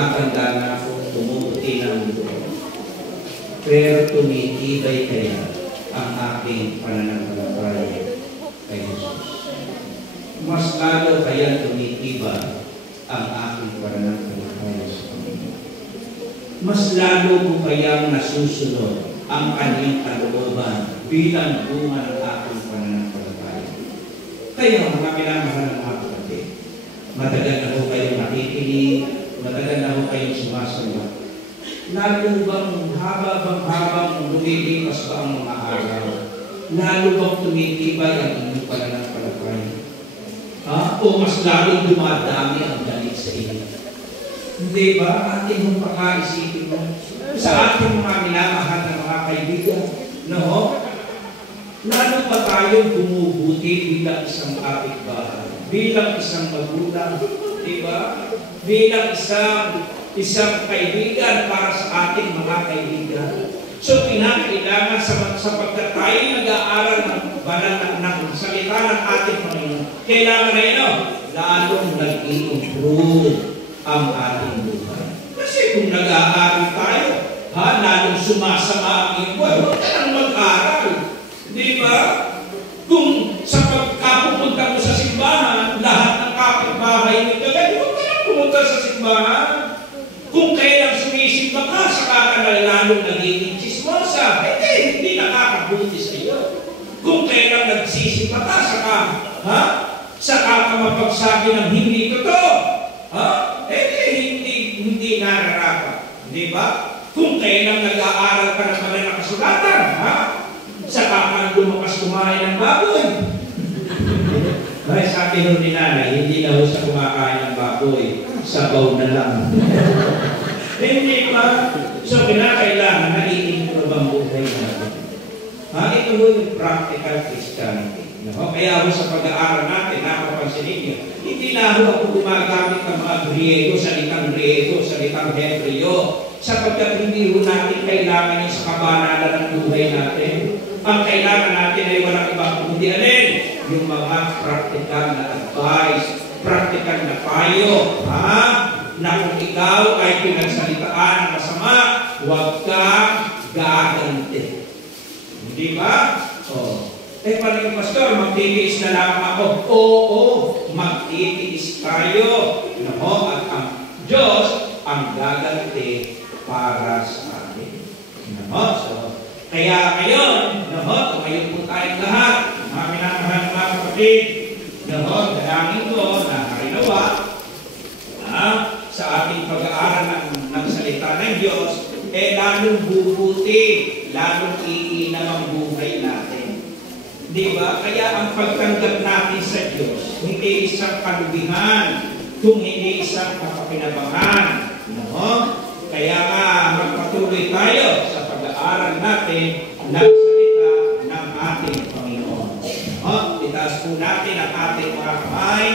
tumatanda na ako, tumuputi na ang buto. Pero tumitibay kaya ang aking pananampalataya kay Jesus. Mas lalo kaya tumitibay ang aking pananampalataya sa Panginoon. Mas lalo ko kayang nasusunod ang kanyang kalooban bilang bunga ng aking pananampalataya. Kaya mga minamahal ng mga kapatid, matagal na ho kayong nakikinig, matagal na ho kayong sumasamba. Lalo bang habang lumilipas ba ang mga araw? Lalo bang tumitibay ang inyong pananampalataya? O mas lalong dumadami ang galit sa inyo? Hindi ba? Ating mong pakaisipin mo sa ating mga minamahal na mga kaibigan. No? Lalo pa tayong bumubuti bilang isang kapitbahay, bilang isang magulang, di ba? Bilang isang kaibigan para sa ating mga kaibigan. So, pinakailangan sapagkat tayo nag-aaral ng banal ng salita ng ating Panginoon. Kailangan na yun, lalong nag-i-improve ang ating buhay. Kasi kung nag-aaral tayo, lalong sumasama ang iwan, huwag ka nang mag-aaral. Di ba? Kung sa pagkapupunta mo sa simbahan, lahat ng kapitbahay nito, huwag ka nang pumunta sa simbahan. Kung kailang sumisimba ka, saka ka na lalong nagiging chismosa, hindi nakakabuti sa iyo. Kung kailang nagsisimba ka, saka ka mapagsabi ng hindi totoo, hindi nararapat. Di ba? Kung kailang nag-aaral ka ng mga nakasulatan, saka ka lumakas kumain ng baboy. Ay, sabi nun ni nanay, hindi daw sa kumakain ng baboy, sabaw na lang. Hindi ba? So, kinakailangan na i-improve ang buhay natin. Ito yung practical Christianity. Kaya ako sa pag-aaral natin, napapansin ninyo, hindi na ako gumagamit ng mga Griego, salitang Hebreo, sapagkat hindi ho natin kailangan yung sa kabanalan ng buhay natin. Ang kailangan natin ay walang ibang kundi alin, yung mga practical na advice, practical na payo, na kung ikaw ay pinagsalitaan ng masama, huwag kang gaganti. Hindi ba? Paano yung pastor, magtitiis na lang ako? Oo, magtitiis tayo. At ang Diyos ang gaganti para sa atin. Kaya ngayon, tumayo po tayong lahat, mga minamahal mga kapatid, dalangin ko na harinawa sa ating pag-aaral ng salita ng Diyos, lalong bubuti, lalong iinam ang buhay natin. Di ba? Kaya ang pagtanggap natin sa Diyos, hindi isang kalubihan, kung hindi isang kapakinabangan. Kaya magpatuloy tayo sa pag-aaral natin ng salita ng ating Panginoon. Itaas po natin ang ating mga kamay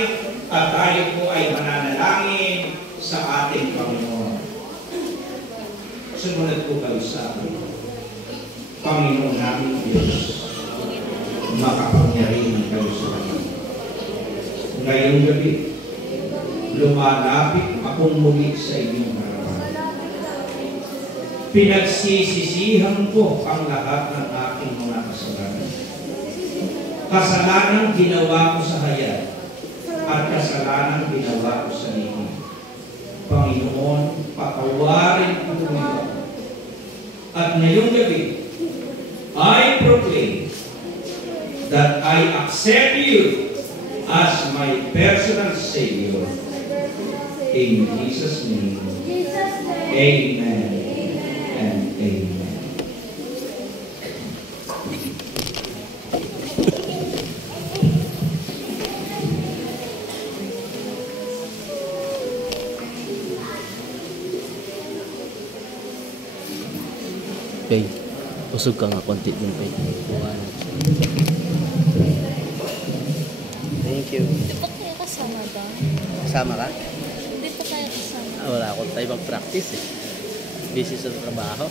at tayo po ay mananalangin sa ating Panginoon. Sumunod po kayo sa amin. Panginoon namin Diyos, makapangyarihan kayo sa amin. Ngayong gabi, lumalapit akong muli sa inyong harapan. Pinagsisisihan ko ang lahat ng aking mga kasalanan. Kasalanang ginawa ko sa hayag at kasalanang ginawa ko sa lihi. Panginoon, patawarin po ito. At ngayong gabi, I proclaim that I accept you as my personal Savior. In Jesus' name, amen and amen. Pay, usog ka nga konti dun, Pay. Thank you. Hindi pa tayo kasama ba? Kasama ka? Hindi pa tayo kasama. Wala akong tayo mag-practice eh. Busy sa trabaho.